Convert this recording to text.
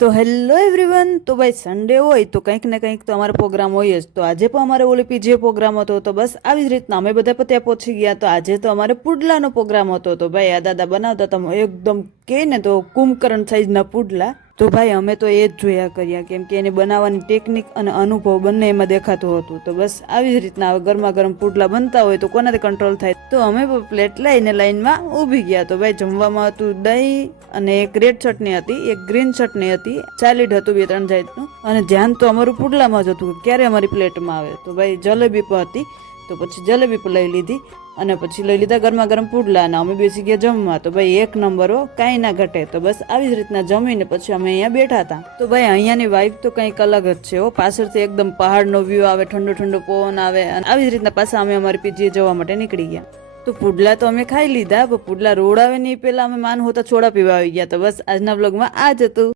તો hello everyone તો ભાઈ સન્ડે હોય તો કંઈક ને કંઈક તો અમારો પ્રોગ્રામ હોય જ. તો આજે પણ અમારે ઓલી પીજે પ્રોગ્રામ હતો તો બસ આવી જ રીતના અમે બધા પત્યા ત્યાં પહોંચી ગયા. તો આજે તો અમારે પુડલાનો પ્રોગ્રામ હતો. તો ભાઈ આ દાદા બનાવતા તમે એકદમ કે ને તો કુંભકરણ સાઈઝના પુડલા. તો ભાઈ, અમે તો એ જ જોયા કર્યા, કેમ કે એને બનાવવાની ટેકનિક અને અનુભવ બંને એમાં દેખાતું હતું. તો બસ આવી જ રીતના હવે ગરમા ગરમ પુડલા બનતા હોય તો કોનાથી કંટ્રોલ થાય? તો અમે પ્લેટ લઈને લાઈનમાં ઊભી ગયા. તો ભાઈ, જમવામાં હતું દહીં અને એક રેડ ચટણી હતી, એક ગ્રીન ચટણી હતી ચાલીડ હતું બે ત્રણ જાતનું. અને ધ્યાન તો અમારું પુડલામાં જ હતું ક્યારે અમારી પ્લેટમાં આવે. તો ભાઈ, જલેબી પણ હતી. તો પછી જલેબી પણ લઈ લીધી. અને પછી લઈ લીધા ગરમા ગરમ પુડલા અને અમે બેસી ગયા જમવા. તો ભાઈ, એક નંબર હો કાંઈ ના ઘટે. તો બસ આવી જ રીતના જમીને પછી અમે અહીંયા બેઠા હતા. તો ભાઈ, અહીંયાની વાઇફ તો કંઈક અલગ જ છે હો. પાછળથી એકદમ પહાડનો વ્યૂ આવે, ઠંડો ઠંડો પવન આવે અને આવી જ રીતના પાછા અમે અમારી પીજીએ જવા માટે નીકળી ગયા. તો પુડલા તો અમે ખાઈ લીધા, પણ પુડલા રોડ નહીં. પહેલાં અમે માન હોતા છોડા પીવા આવી ગયા. તો બસ આજના બ્લોગમાં આ જ હતું.